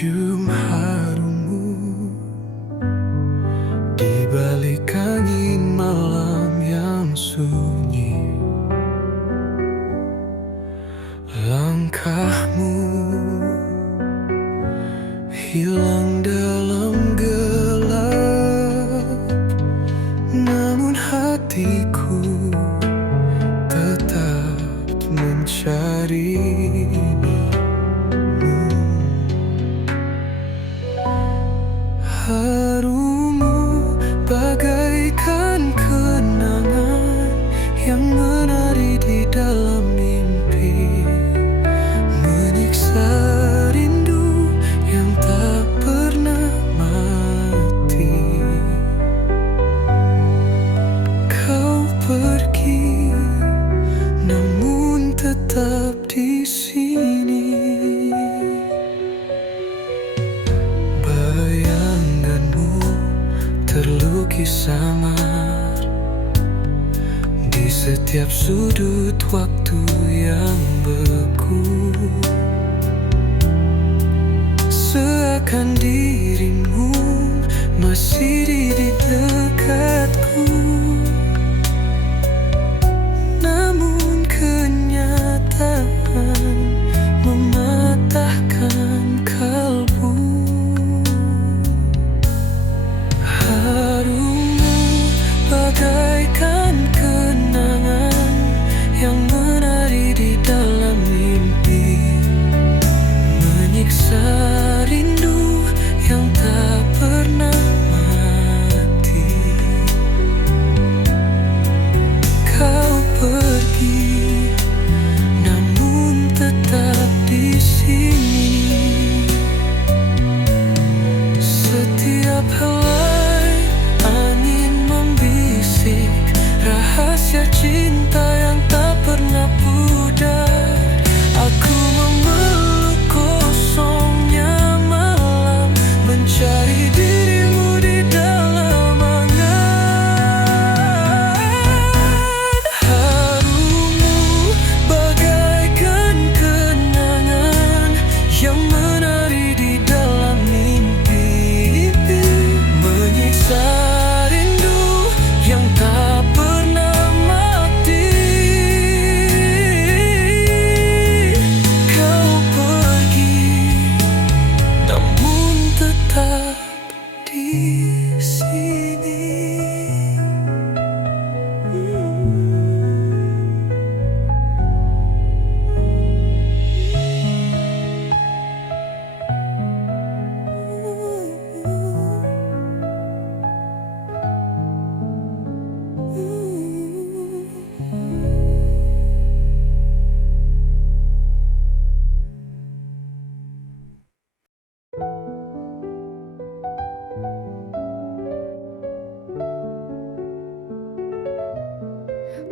Cium harumu di balik angin malam yang sunyi. Langkahmu hilang dalam gelap, namun hatiku tetap mencarimu. Harumu bagaikan kenangan yang menari di dalam mimpi, menyiksa rindu yang tak pernah mati. Kau pergi, namun tetap di sini. Bayanganmu terlukis samar di setiap sudut waktu yang beku, seakan dirimu masih di dekatku. Namun kenyataan mematahkan kalbu. Harumu bagaikan kenangan yang menari di dalam mimpi, menyiksa rindu yang tak pernah mati. Kau pergi, namun tetap di sini. Setiap helai angin membisik rahasia cinta yang tak pernah pudar. Aku memeluk kosongnya malam, mencari dirimu di dalam angan. Harumu bagaikan kenangan yang menari di dalam mimpi, menyiksa rindu yang tak pernah mati. Kau pergi, namun tetap di sini.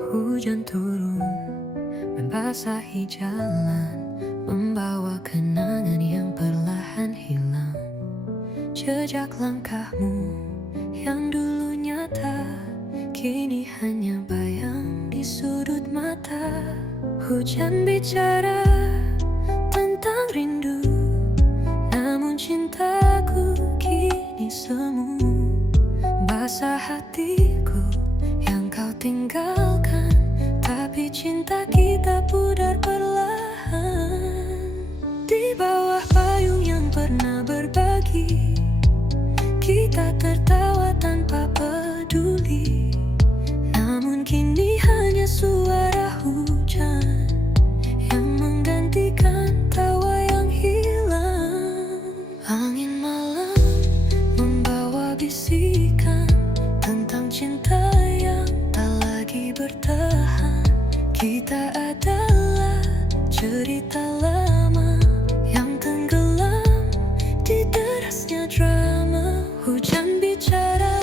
Hujan turun, membasahi jalan, membawa kenangan yang perlahan hilang. Jejak langkahmu yang dulu nyata, kini hanya bayang di sudut mata. Hujan bicara tentang rindu, namun cintaku kini semu. Basah hatiku yang kau tinggalkan, tapi cinta kita pudar perlahan. Di bawah payung yang pernah berbagi, kita tertawa tanpa peduli. Namun kini hanya suara hujan yang menggantikan tawa yang hilang. Angin malam membawa bisikan tentang cinta yang tak lagi bertahan. Kita adalah cerita lama yang tenggelam di derasnya drama. Hujan bicara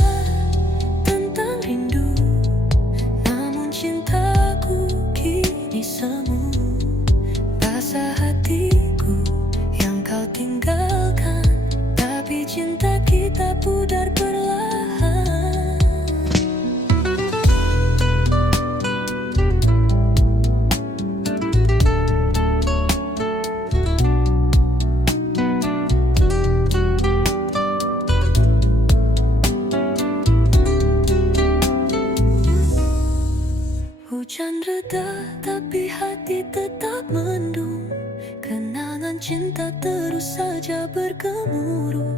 tentang rindu, namun cintaku kini semu. Basah hatiku yang kau tinggalkan, tapi cinta kita pudar perlahan. saja bergemuruh.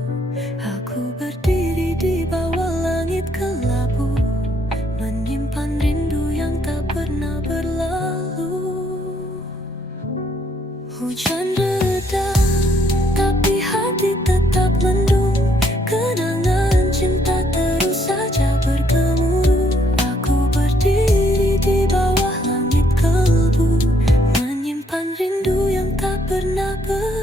Aku berdiri di bawah langit kelabu, menyimpan rindu yang tak pernah berlalu. Hujan reda, tapi hati tetap mendung. Kenangan cinta terus saja bergemuruh. Aku berdiri di bawah langit kalbu, menyimpan rindu yang tak pernah berlalu.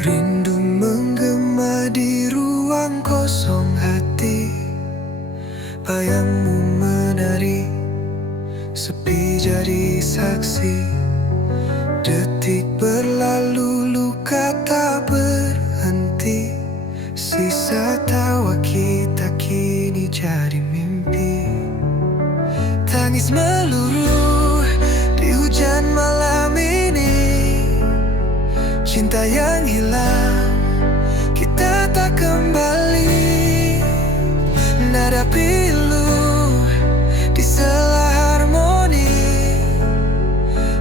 Rindu menggema di ruang kosong hati, bayangmu menari, sepi jadi saksi. Detik berlalu, luka tak berhenti. Sisa tawa kita kini jadi mimpi. Tangis meluruh di hujan malam ini. Cinta yang hilang, kita tak kembali. Nada pilu di sela harmoni.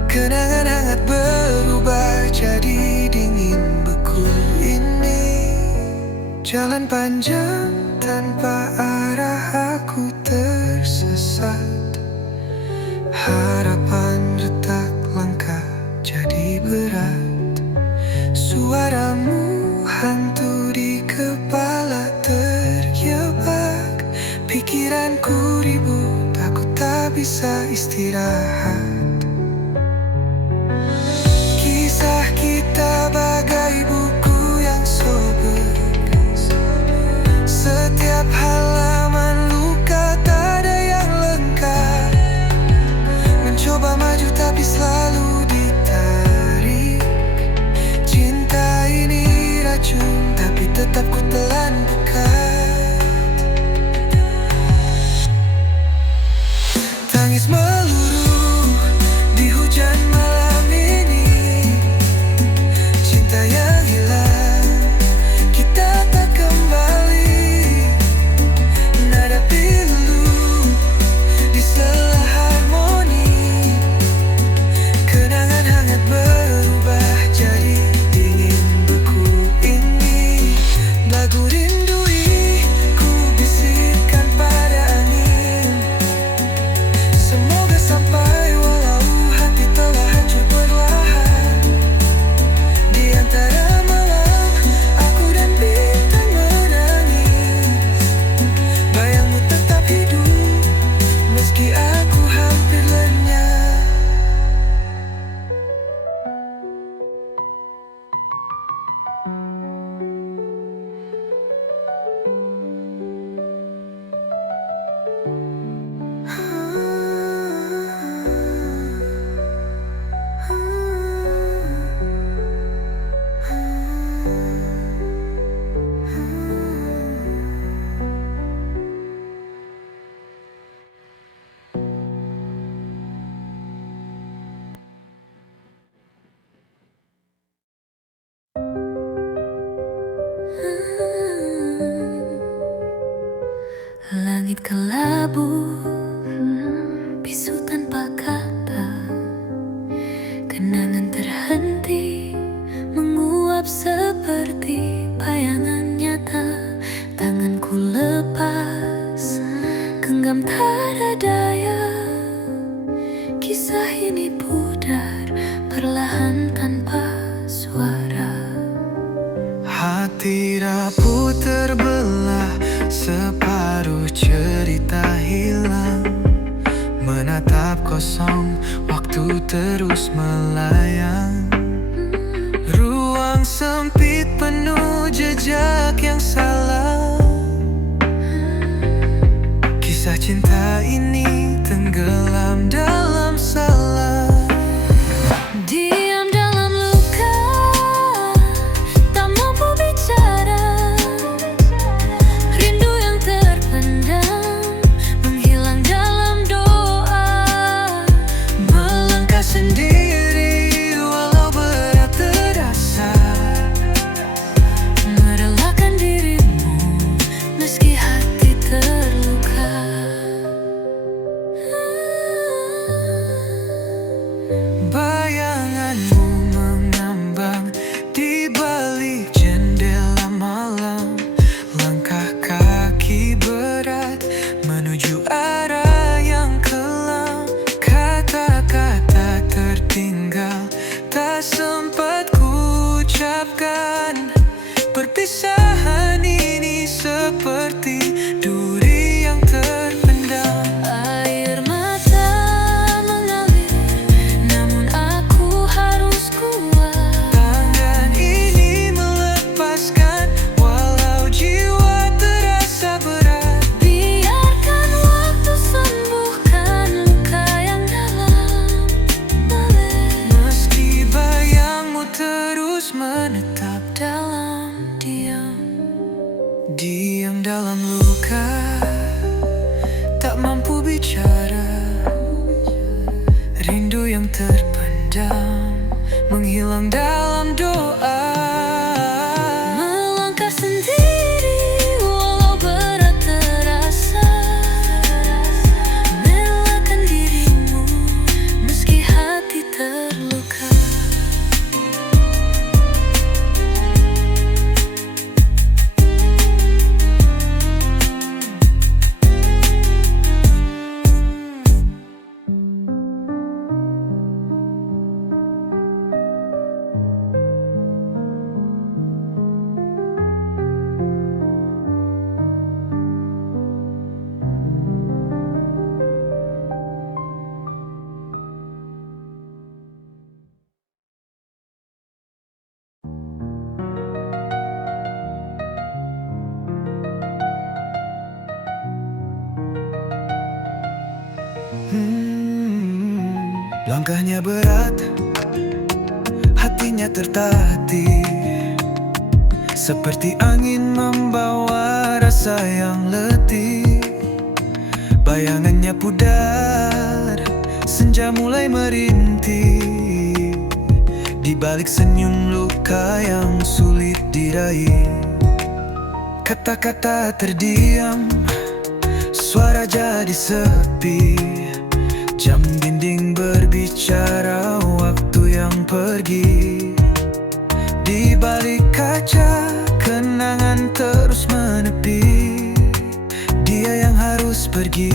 Kenangan hangat berubah jadi dingin beku ini. Jalan panjang tanpa arah, aku tersesat. Harapan retak, langkah jadi berat. Suaramu hantu di kepala terjebak. Pikiranku ribut, aku tak bisa istirahat. Kisah kita bagai buku yang sobek. Setiap halaman luka, tak ada yang lengkap. Mencoba maju tapi selalu ditarik. Cinta ini racun, tapi tetap ku telan bukan. Tangis meluruh di hujan malam ini. Cinta yang hilang, kita tak kembali. Nada pilu di sela harmoni. Kenangan hangat berubah jadi dingin beku ini. Lagu rindui ku bisikkan pada angin. Semoga sampai walau hati telah hancur perlahan. Di antara malam, aku dan bintang menangis. Bayangmu tetap hidup, meski aku hampir lenyap. Langit kelabu, bisu tanpa kata. Kenangan terhenti, menguap seperti bayangan nyata. Tanganku lepas, genggam tak ada daya. Kisah ini pudar, perlahan tanpa suara. Hati rapuh terbelah, separuh cerita hilang. Menatap kosong, waktu terus melayang. Ruang sempit penuh jejak yang salah. Kisah cinta ini tenggelam dalam salah. Diam dalam luka, tak mampu bicara. Rindu yang terpendam hilang dalam doa. Melangkah sendiri walau berat terasa, relakan dirimu meski hati terluka. Langkahnya berat, hatinya tertatih, seperti angin membawa rasa yang letih. Bayangannya pudar, senja mulai merintih, di balik senyum luka yang sulit diraih. Kata-kata terdiam, suara jadi sepi, jam dinding berbicara, waktu yang pergi. Di balik kaca, kenangan terus menepi. Dia yang harus pergi,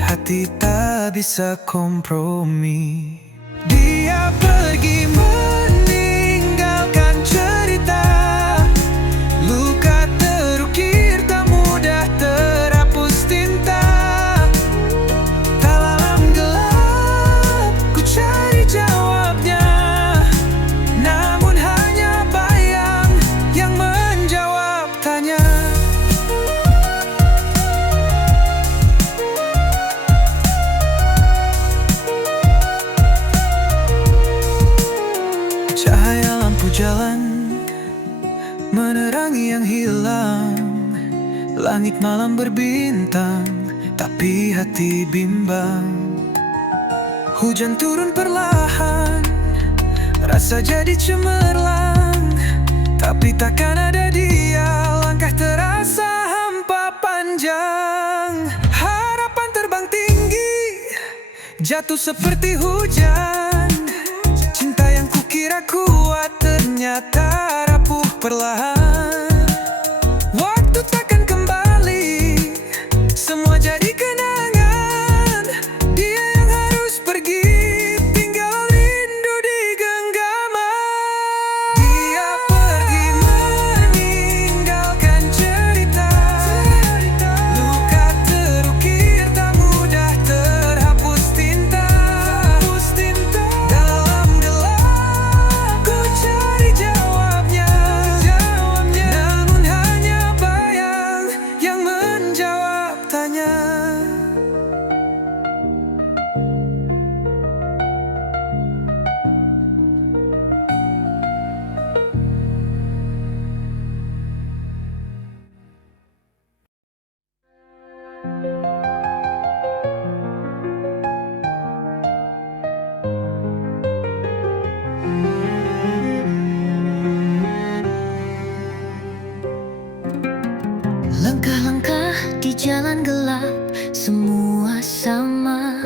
hati tak bisa kompromi. Dia pergi meninggalkan cerita, luka terukir tak mudah terhapus tinta. Dalam gelap ku cari jawabnya, namun hanya bayang yang menjawab tanya. Cahaya lampu jalan menerangi yang hilang. Langit malam berbintang, tapi hati bimbang. Hujan turun perlahan, rasa jadi cemerlang, tapi takkan ada dia. Langkah terasa hampa panjang. Harapan terbang tinggi, jatuh seperti hujan. Cinta yang kukira kuat ternyata rapuh perlahan. Waktu takkan kembali, semua jadi kenangan. Dia yang harus pergi, tinggal rindu di genggaman. Dia pergi meninggalkan cerita, luka terukir tak mudah terhapus tinta. Dalam gelap ku cari jawabnya, namun hanya bayang yang menjawab tanya. Langkah-langkah di jalan gelap, semua sama.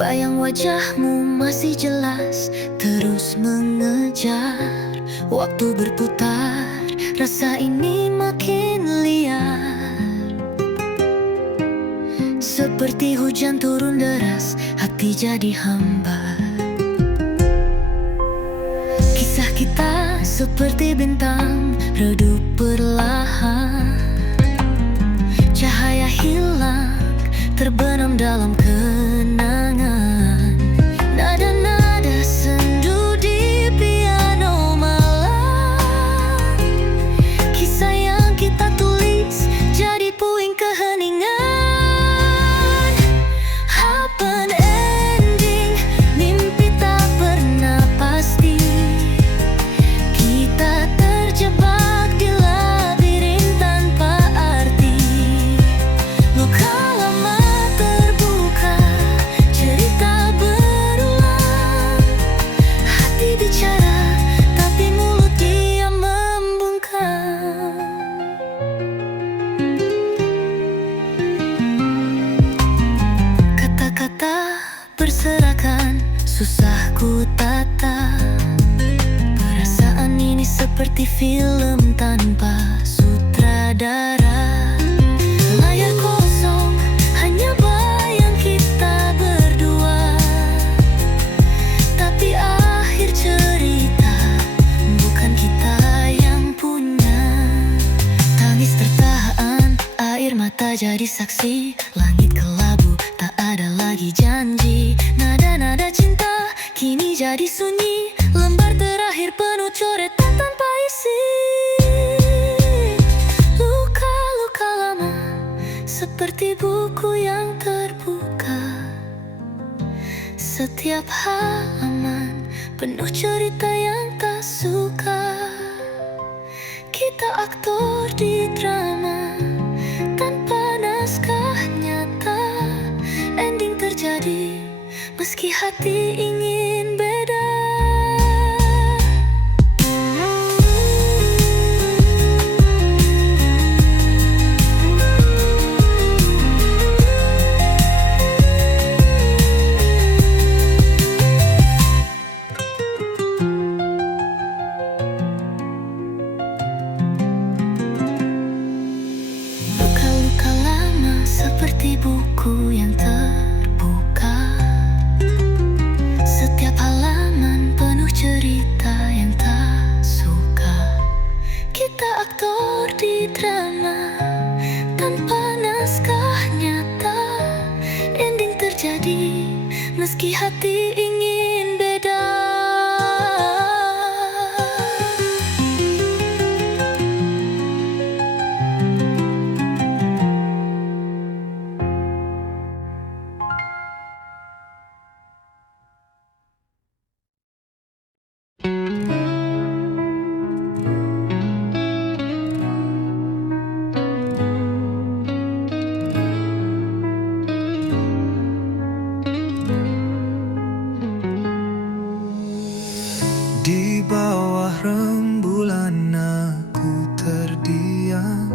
Bayang wajahmu masih jelas, terus mengejar. Waktu berputar, rasa ini makin liar. Seperti hujan turun deras, hati jadi hambar. Kisah kita seperti bintang redup perlahan. Cahaya hilang, terbenam dalam kenangan. Nada-nada sendu di piano malam. Kisah yang kita tulis jadi puing keheningan. Happen ending, mimpi tak pernah pasti. Kita terjebak di labirin tanpa arti. susah ku tata. Perasaan ini seperti film tanpa sutradara. Layar kosong, hanya bayang kita berdua. Tapi akhir cerita bukan kita yang punya. Tangis tertahan, air mata jadi saksi. Langit kelabu, tak ada lagi janji. Nada-nada cinta kini jadi sunyi. Lembar terakhir penuh coretan tanpa isi. Luka-luka lama seperti buku yang terbuka. Setiap halaman penuh cerita yang tak suka. Kita aktor di drama tanpa naskah nyata. Ending terjadi meski hati ingin beda. Luka-luka lama seperti buku yang terbuka. Setiap halaman penuh cerita yang tak suka. Kita aktor di drama tanpa naskah nyata. Ending terjadi meski hati ingin beda. Di bawah rembulan aku terdiam,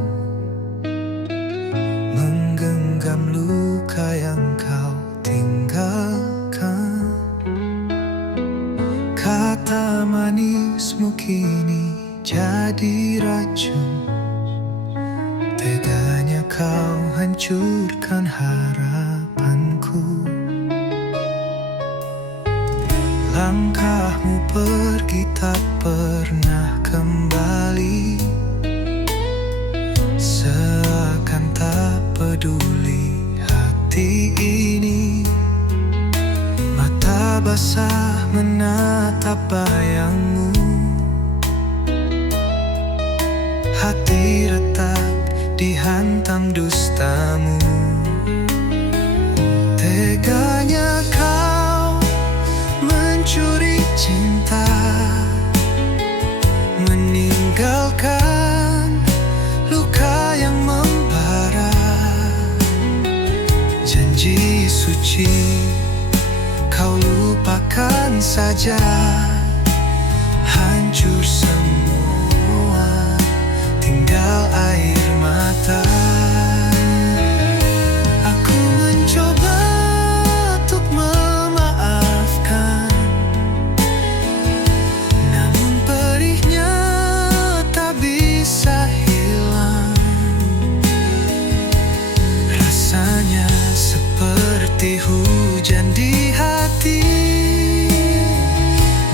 menggenggam luka yang kau tinggalkan. Kata manismu kini jadi racun. Teganya kau hancurkan harapanku. Langkahmu pergi tak pernah kembali. Seakan tak peduli hati ini. Mata basah menatap bayangmu. Hati retak dihantam dustamu. Teganya kau mencuri cinta, meninggalkan luka yang membara. Janji suci kau lupakan saja. Hancur semua, tinggal air mata. Aku mencoba untuk memaafkan, namun perihnya tak bisa hilang. Rasanya seperti hujan di hati,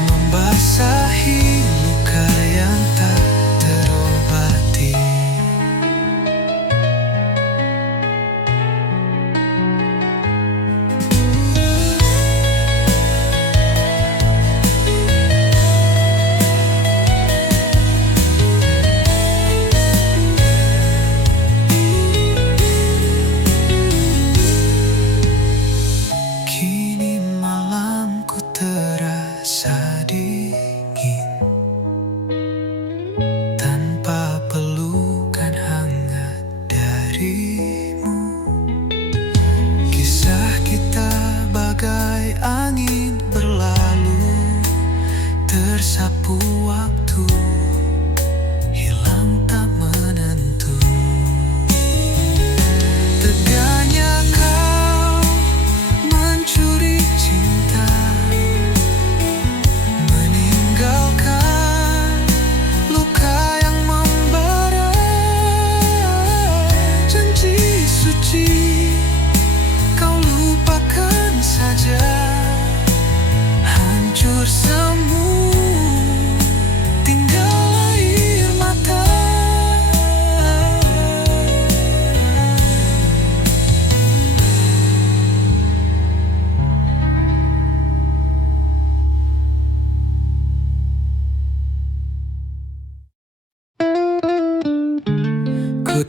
membasahi luka yang tak terobati.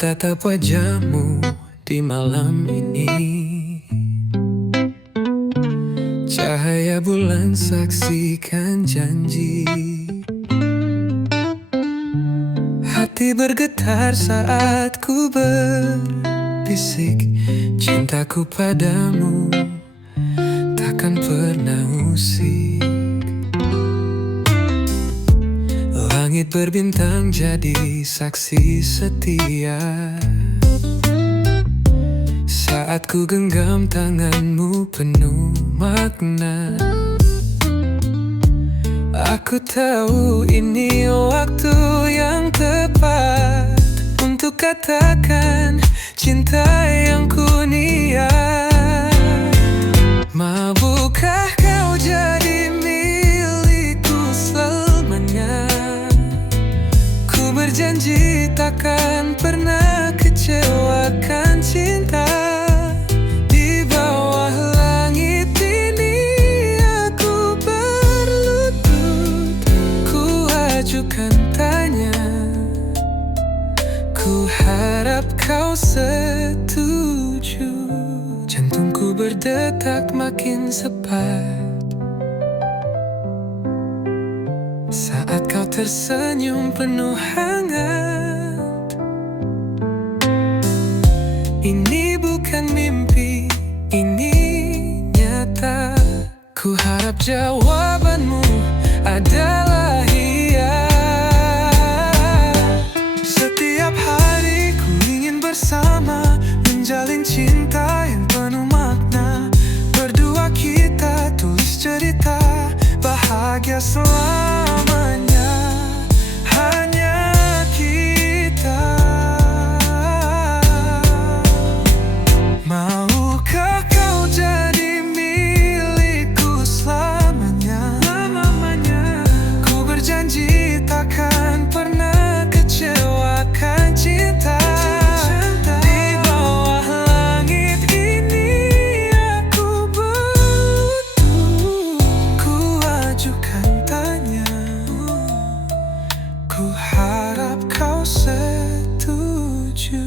tatap wajahmu di malam ini. Cahaya bulan saksikan janji. Hati bergetar saat ku berbisik, cintaku padamu takkan pernah usik. Langit berbintang jadi saksi setia saat ku genggam tanganmu penuh makna. Aku tahu ini waktu yang tepat untuk katakan cinta yang ku niat. Maukah kau jadi milikku selamanya? Ku berjanji takkan pernah kecewakan cinta. Di bawah langit ini aku berlutut, ku ajukan tanya, ku harap kau setuju. Jantungku berdetak makin cepat saat kau tersenyum penuh hangat. Ini bukan mimpi, ini nyata. Ku harap jawabanmu adalah iya. Setiap hari ku ingin bersama, menjalin cinta yang penuh makna. Berdua kita tulis cerita bahagia selamanya, hanya kita. Maukah kau jadi milikku selamanya? Ku berjanji takkan pernah kecewakan cinta. Di bawah langit ini aku berlutut, ku ajukan tanya, ku harap kau setuju.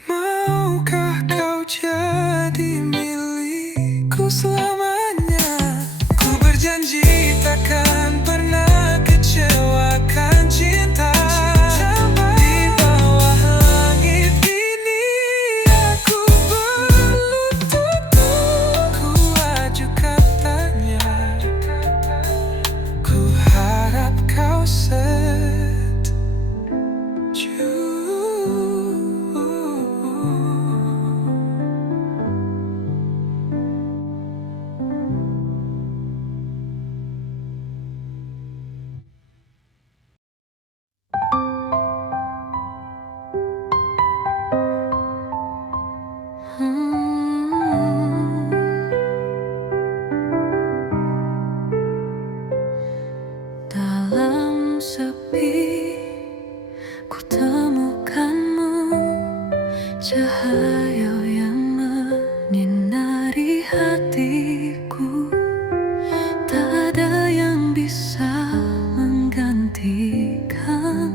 Maukah kau jadi milikku selamanya? Ku berjanji takkan pernah kecewakan cinta. Di bawah langit ini aku berlutut, ku ajukan tanya, ku harap kau setuju. Dalam sepi ku temukanmu, cahaya yang menyinari hatiku. Tak ada yang bisa menggantikan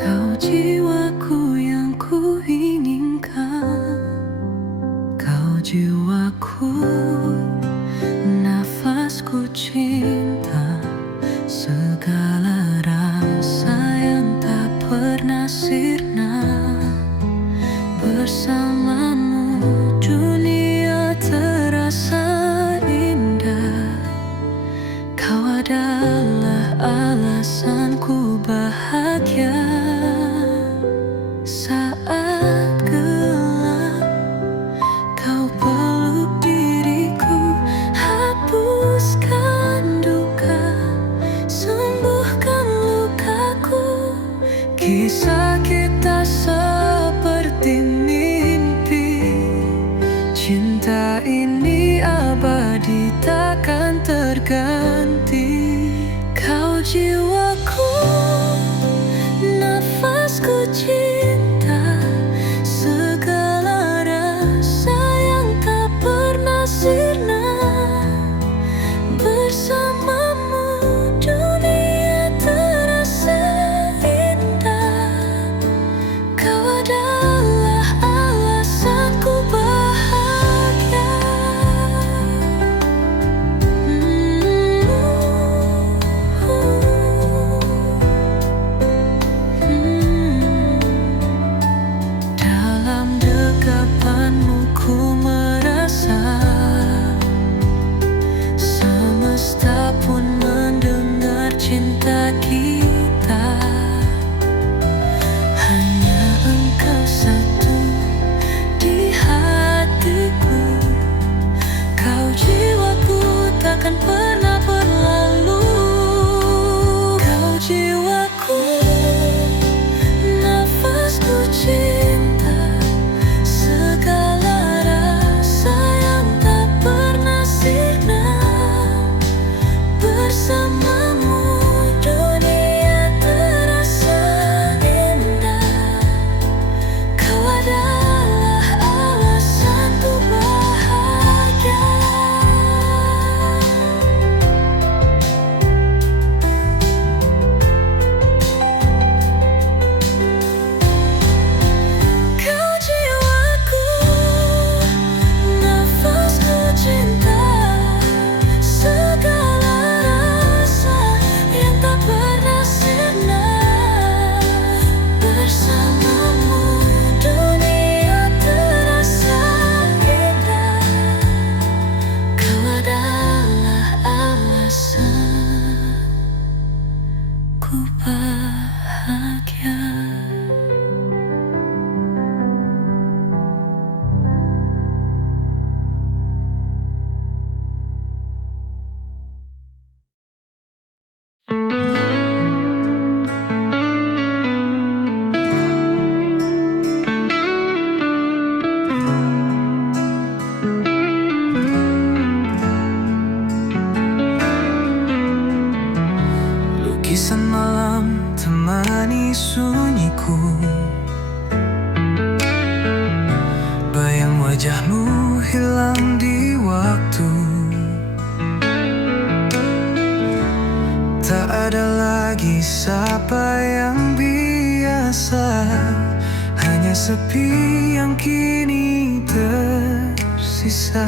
kau, jiwaku yang ku inginkan. Kau jiwaku, nafasku cinta, segala rasa yang tak pernah sirna. Bersamamu dunia terasa indah. Kau adalah alasanku bahagia. Saat gelap kau peluk diriku, hapuskan duka, sembuhkan lukaku. Kisah kita seperti mimpi Ku merasa semesta pun mendengar cinta kita. Hanya engkau satu di hatiku. Kau jiwaku takkan pernah berlalu. Kau jiwaku, nafasku cinta, segala rasa yang tak pernah sirna. Bersamamu dunia terasa indah. Kau adalah alasanku bahagia. Kau jiwaku, nafasku cinta, segala rasa yang tak pernah sirna. Bersamamu dunia terasa indah. Kau adalah alasanku bahagia. Lukisan malam temani sunyiku. Bayang wajahmu hilang di waktu. Tak ada lagi sapa yang biasa. Hanya sepi yang kini tersisa.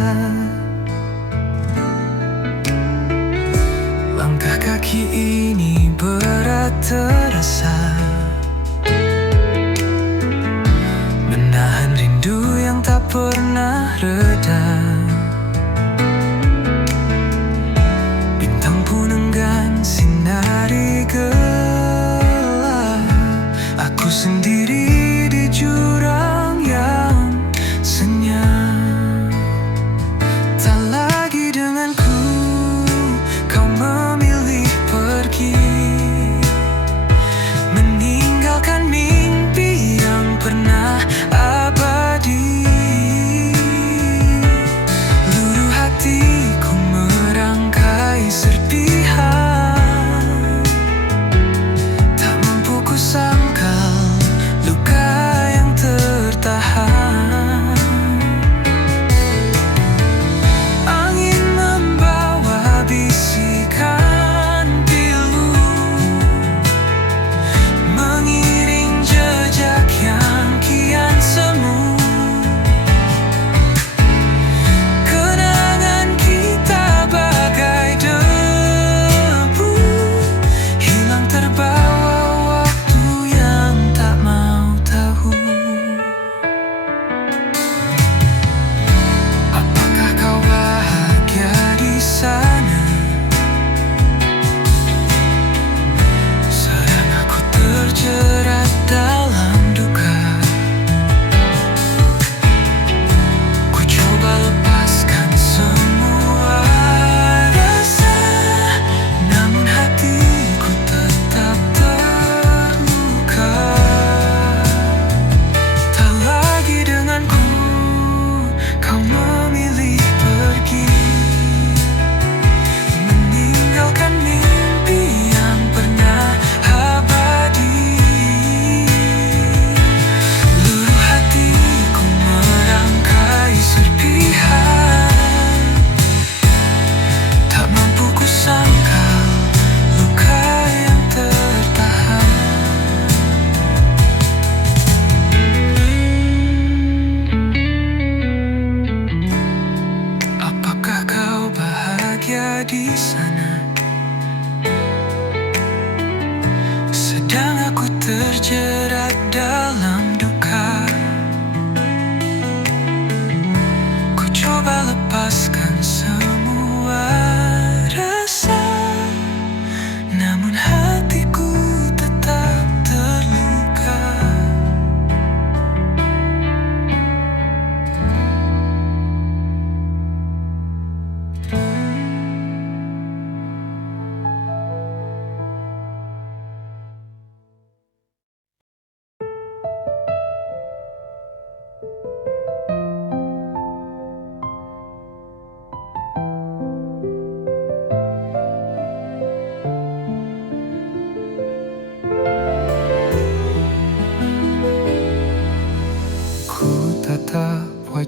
Langkah kaki ini berat terasa. Menahan rindu yang tak pernah reda. Bintang pun enggan sinari gelap. Aku sendiri di jurang yang senyap. Tak lagi denganku, kau memilih pergi, meninggalkan mimpi yang pernah abadi.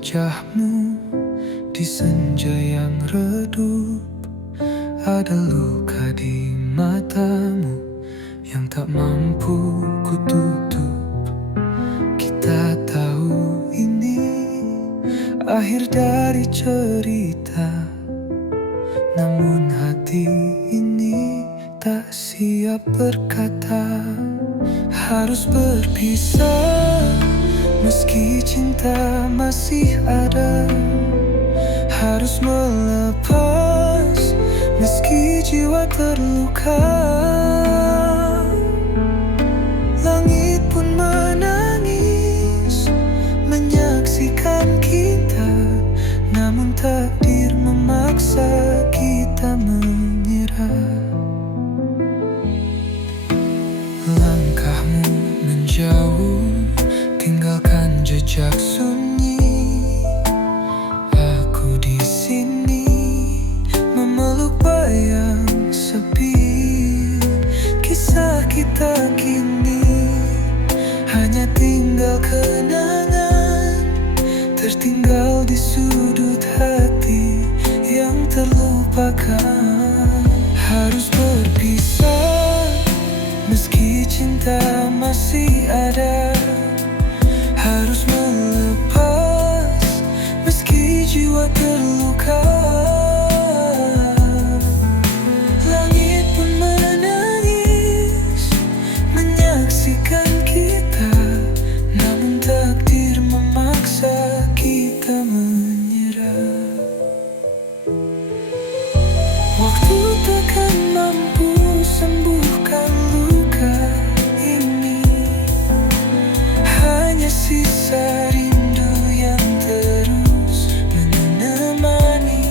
wajahmu di senja yang redup. Ada luka di matamu yang tak mampu kututup. Kita tahu ini akhir dari cerita, namun hati ini tak siap berkata. Harus berpisah meski cinta masih ada. Harus melepas meski jiwa terluka. Langit pun menangis menyaksikan kita, namun takdir memaksa kita menyerah. Langkahmu menjauh, tinggalkan jejak sunyi. Aku di sini memeluk bayang sepi. Kisah kita kini hanya tinggal kenangan, tertinggal di sudut hati yang terlupakan. Harus berpisah meski cinta masih ada. Harus melepas meski jiwa terluka. Langit pun menangis menyaksikan kita, namun takdir memaksa kita menyerah. Waktu takkan mampu sembuhkan luka ini, hanya sisa rindu yang terus menemani.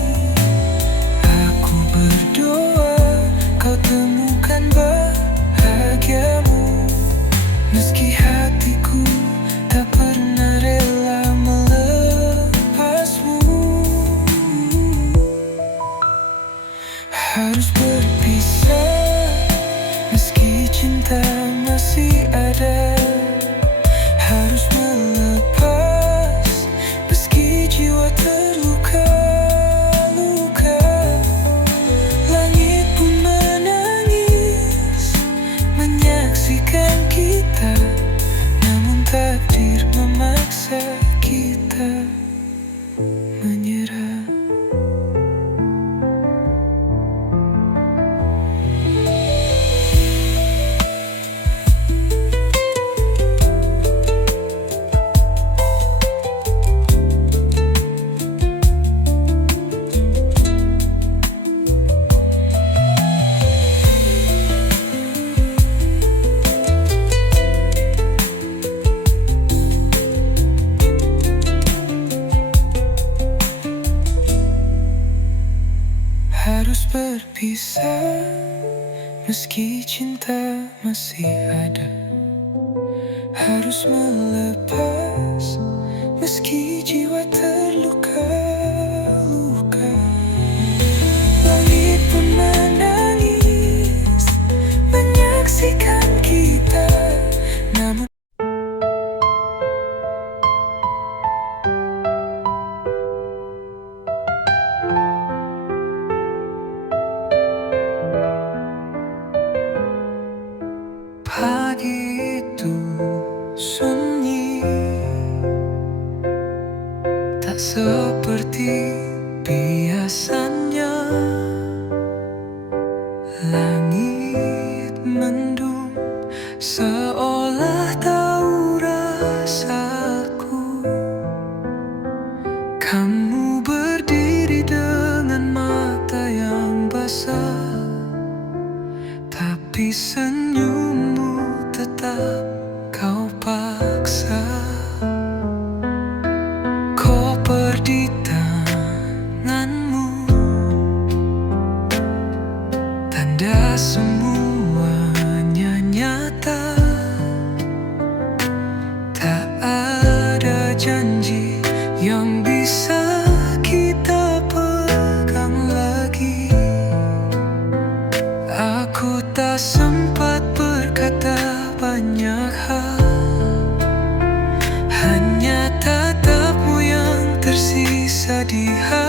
Aku berdoa kau temukan bahagiamu, meski hatiku tak pernah rela melepasmu. Harus berpisah meski cinta masih ada. Harus melepas meski jiwa terluka-luka. Langit pun menangis menyaksikan kita, namun takdir memaksa kita menyerah. Harus berpisah meski cinta masih ada. Harus melepas meski jiwa terluka-luka. Langit pun menangis menyaksikan kita, namun pagi itu sunyi, tak seperti biasanya. Langit mendung seolah tahu rasaku. Kamu berdiri dengan mata yang basah, tapi senyummu tetap kau paksa. Koper di tanganmu, tanda semuanya nyata. Tak ada janji yang bisa di hati.